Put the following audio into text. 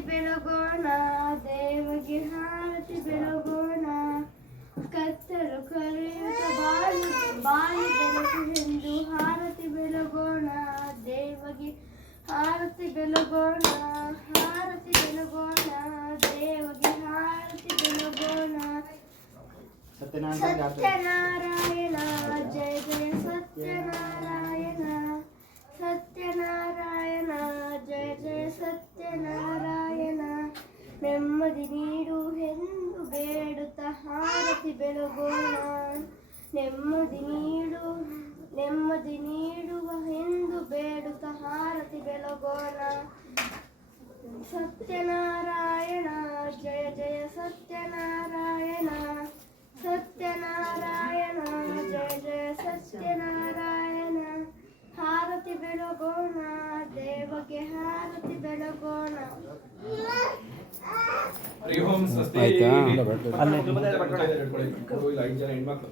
ಬೆಳಗೋಣ ದೇವಗೆ ಹಾರತಿ ಬೆಳಗೋಣ ಕತ್ತಲು ಕರೆಯುತ್ತ ಬಾಳು ಬಾಯಿ ಬೆಳಕು ಎಂದು ಹಾರತಿ ಬೆಳಗೋಣ ದೇವಗೆ ಹಾರತಿ ಬೆಳಗೋಣ ಹಾರತಿ ಬೆಳಗೋಣ ದೇವಗೆ ಹಾರತಿ ಬೆಳಗೋಣ ಸತ್ಯನಾರಾಯಣ ಸತ್ಯನಾರಾಯಣ ಜಯ ನೆಮ್ಮದಿ ನೀಡು ಎಂದು ಬೇಡುತ್ತ ಹಾರತಿ ಬೆಳಗೋಣ ನೆಮ್ಮದಿ ನೀಡು, ನೆಮ್ಮದಿ ನೀಡುವ ಎಂದು ಬೇಡುತ್ತ ಹಾರತಿ ಬೆಳಗೋಣ ಸತ್ಯನಾರಾಯಣ, ಜಯ ಜಯ ಸತ್ಯನಾರಾಯಣ. ಸತ್ಯನಾರಾಯಣ, ಜಯ ಜಯ ಸತ್ಯನಾರಾಯಣ. ಹಾರತಿ ಬೆಳಗೋಣ ದೇವಗೆ ಹಾರತಿ ಬೆಳಗೋಣ ಆಯ್ತಾ? ಐದು ಜನ ಹೆಣ್ಮಕ್ಳು.